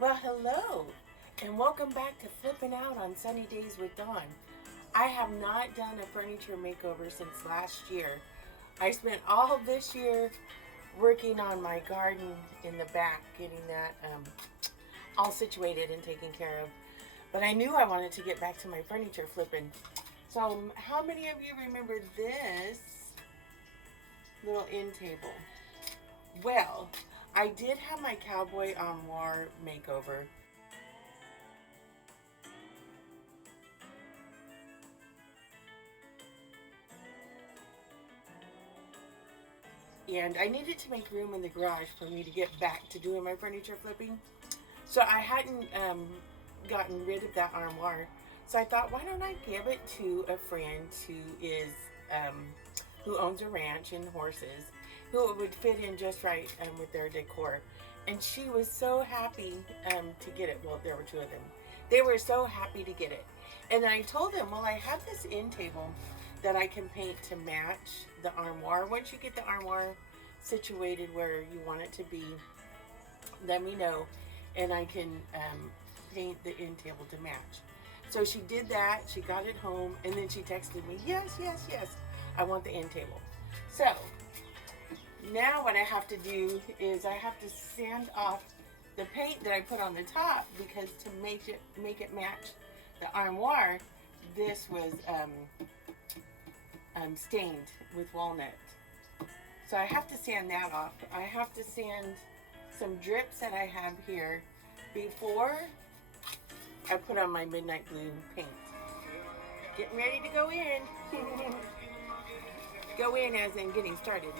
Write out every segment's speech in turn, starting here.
Well, hello, and welcome back to Flipping Out on Sunny Days with Dawn. I have not done a furniture makeover since last year. I spent all this year working on my garden in the back, getting that all situated and taken care of. But I knew I wanted to get back to my furniture flipping. So, how many of you remember this little end table? Well, I did have my cowboy armoire makeover. And I needed to make room in the garage for me to get back to doing my furniture flipping. So I hadn't gotten rid of that armoire. So I thought, why don't I give it to a friend who owns a ranch and horses, who it would fit in just right with their decor. And she was so happy to get it. Well, there were two of them. They were so happy to get it. And I told them, well, I have this end table that I can paint to match the armoire. Once you get the armoire situated where you want it to be, let me know and I can paint the end table to match. So she did that, she got it home, and then she texted me, yes, I want the end table. So now what I have to do is I have to sand off the paint that I put on the top, because to make it match the armoire, this was stained with walnut. So I have to sand that off. I have to sand some drips that I have here before I put on my midnight blue paint. Getting ready to go in. Go in as in getting started.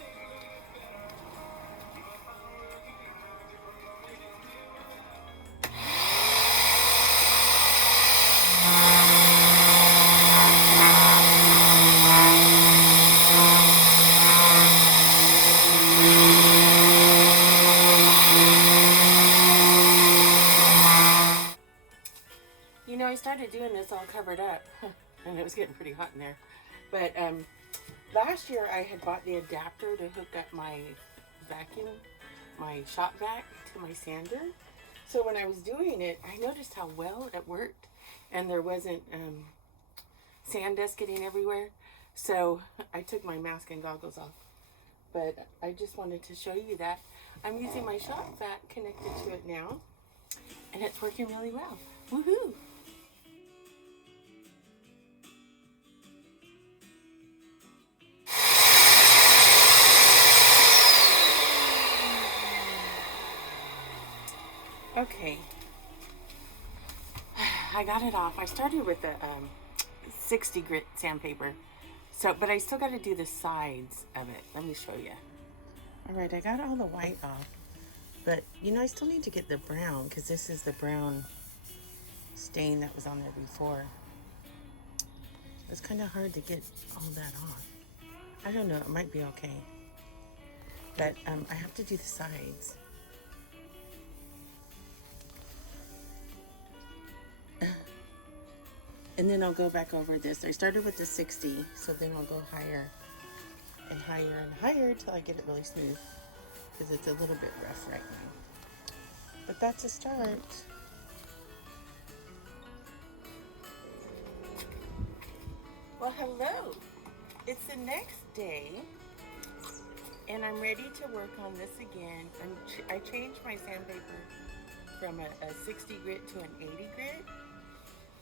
You know, I started doing this all covered up, and it was getting pretty hot in there. But last year I had bought the adapter to hook up my vacuum, my shop vac, to my sander. So when I was doing it, I noticed how well it worked, and there wasn't sand dust getting everywhere. So I took my mask and goggles off. But I just wanted to show you that I'm using my shop vac connected to it now, and it's working really well. Woohoo! Okay, I got it off. I started with the 60 grit sandpaper, but I still got to do the sides of it. Let me show you. All right, I got all the white off, but you know, I still need to get the brown, because this is the brown stain that was on there before. It's kind of hard to get all that off. I don't know, it might be okay, but I have to do the sides. And then I'll go back over this. I started with the 60, so then I'll go higher and higher and higher till I get it really smooth, because it's a little bit rough right now. But that's a start. Well, hello. It's the next day, and I'm ready to work on this again. I changed my sandpaper from a 60 grit to an 80 grit.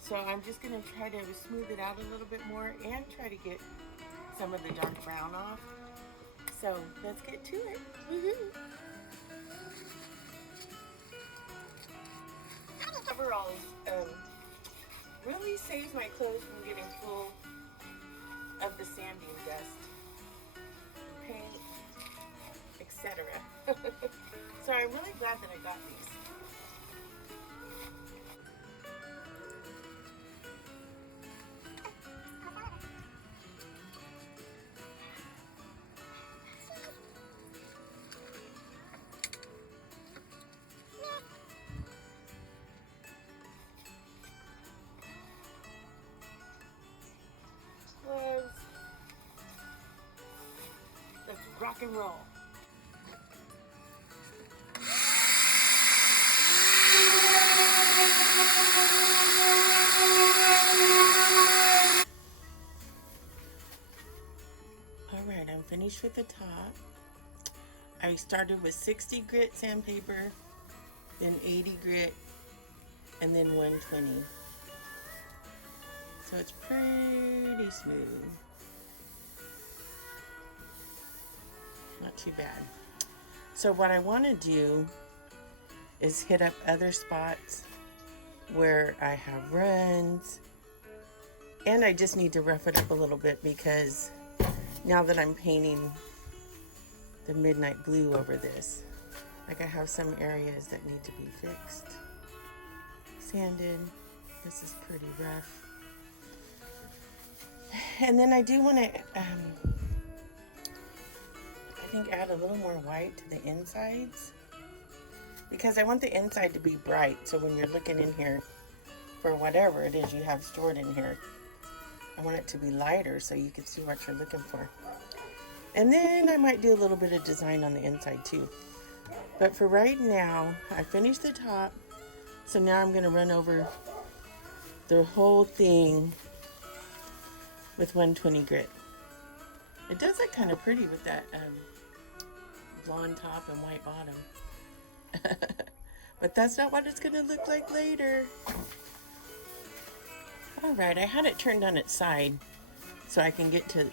So I'm just going to try to smooth it out a little bit more and try to get some of the dark brown off. So let's get to it. Woohoo! Overalls really saves my clothes from getting full of the sanding dust, paint, etc. So I'm really glad that I got these. Let's rock and roll. Alright, I'm finished with the top. I started with 60 grit sandpaper, then 80 grit, and then 120. So it's pretty smooth. Not too bad. So what I want to do is hit up other spots where I have runs, and I just need to rough it up a little bit because now that I'm painting the midnight blue over this, like I have some areas that need to be fixed, sanded. This is pretty rough. And then I do want to I think add a little more white to the insides, because I want the inside to be bright, so when you're looking in here for whatever it is you have stored in here, I want it to be lighter so you can see what you're looking for. And then I might do a little bit of design on the inside too. But for right now, I finished the top, so now I'm going to run over the whole thing with 120 grit. It does look kind of pretty with that blonde top and white bottom. But that's not what it's going to look like later. Alright, I had it turned on its side so I can get to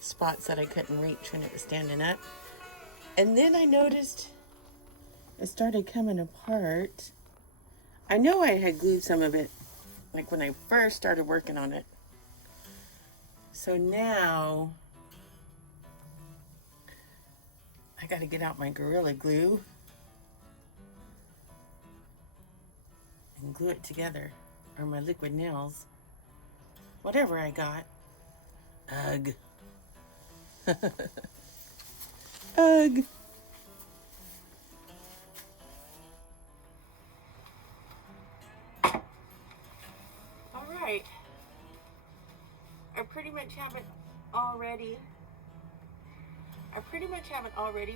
spots that I couldn't reach when it was standing up. And then I noticed it started coming apart. I know I had glued some of it like when I first started working on it. So now I got to get out my Gorilla Glue and glue it together, or my liquid nails, whatever I got. Ugh. Ugh. All right. I pretty much have it all ready.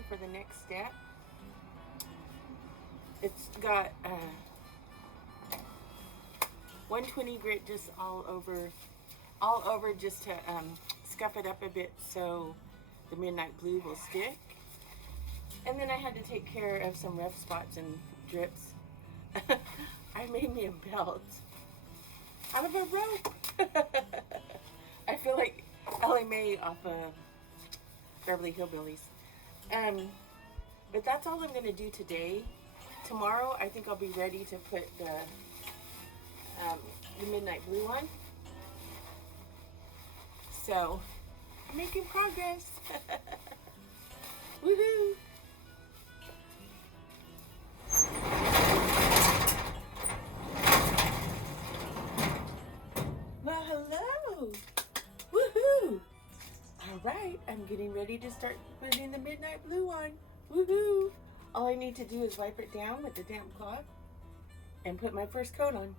For the next step. It's got 120 grit just all over just to scuff it up a bit so the midnight blue will stick. And then I had to take care of some rough spots and drips. I made me a belt out of a rope. I feel like Ellie Mae off of Beverly Hillbillies. But that's all I'm going to do today. Tomorrow I think I'll be ready to put the midnight blue on. So I'm making progress. Woohoo! Well, hello! Woohoo! Alright, I'm getting ready to start putting the midnight blue on. Woohoo! All I need to do is wipe it down with the damp cloth and put my first coat on.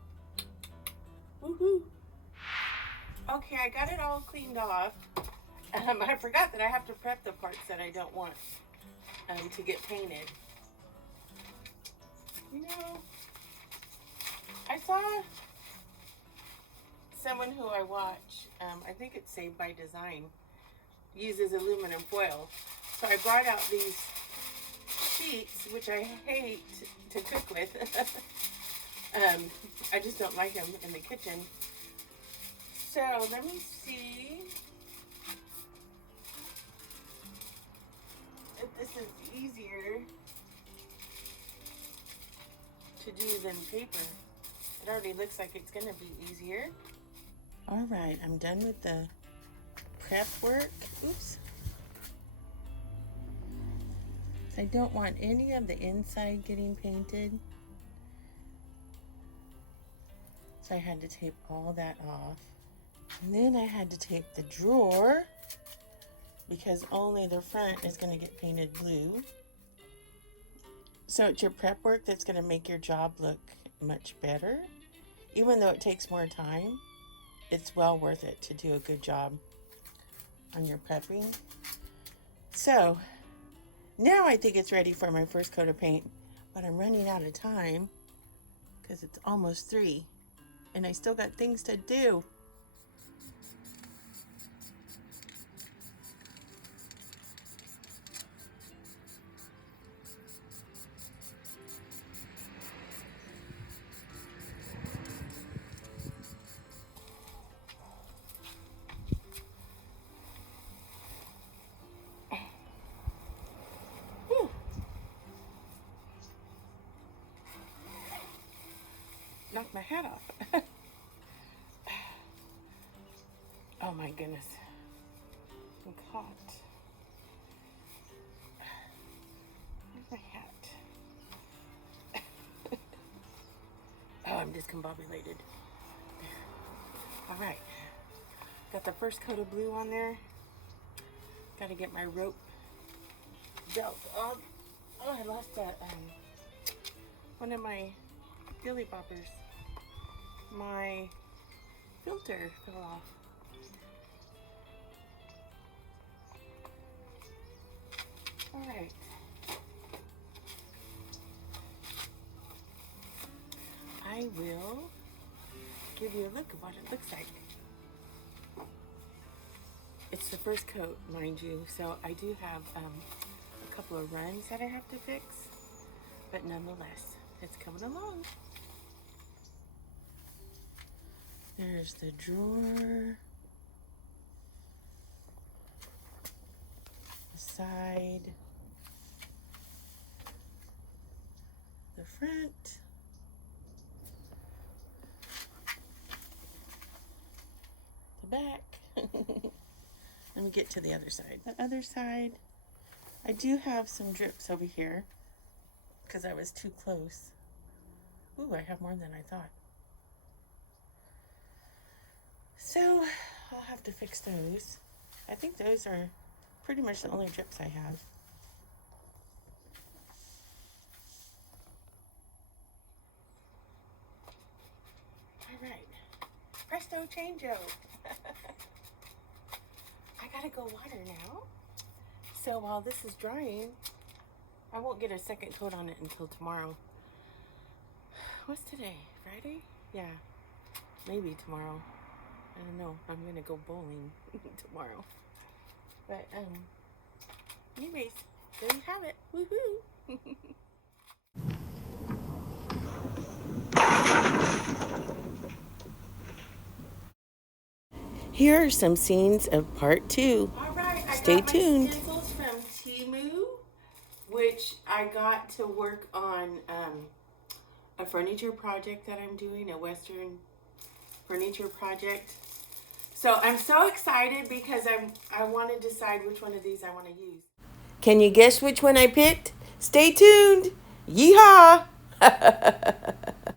Woohoo! Okay, I got it all cleaned off. I forgot that I have to prep the parts that I don't want to get painted. You know, I saw someone who I watch, I think it's Saved by Design, uses aluminum foil. So I brought out these sheets, which I hate to cook with. I just don't like them in the kitchen. So let me see if this is easier to do than paper. It already looks like it's going to be easier. All right, I'm done with the prep work. Oops. I don't want any of the inside getting painted. So I had to tape all that off. And then I had to tape the drawer because only the front is going to get painted blue. So it's your prep work that's going to make your job look much better. Even though it takes more time, it's well worth it to do a good job on your prepping. So now I think it's ready for my first coat of paint, but I'm running out of time because it's almost 3 and I still got things to do. Knocked my hat off. Oh my goodness. I'm caught. Where's my hat? Oh, I'm discombobulated. All right. Got the first coat of blue on there. Got to get my rope belt on. Oh, I lost one of my billy boppers. My filter fell off. All right. I will give you a look at what it looks like. It's the first coat, mind you, so I do have a couple of runs that I have to fix, but nonetheless, it's coming along. There's the drawer, the side, the front, the back. Let me get to the other side. The other side, I do have some drips over here because I was too close. Ooh, I have more than I thought. So I'll have to fix those. I think those are pretty much the only drips I have. All right, presto changeo. I gotta go water now. So while this is drying, I won't get a second coat on it until tomorrow. What's today? Friday? Yeah, maybe tomorrow. I don't know. I'm gonna go bowling tomorrow. But anyways, there you have it. Woohoo! Here are some scenes of part 2. All right, stay tuned. Stencils from Temu, which I got to work on a furniture project that I'm doing, a Western furniture project. So I'm so excited because I want to decide which one of these I want to use. Can you guess which one I picked? Stay tuned. Yeehaw!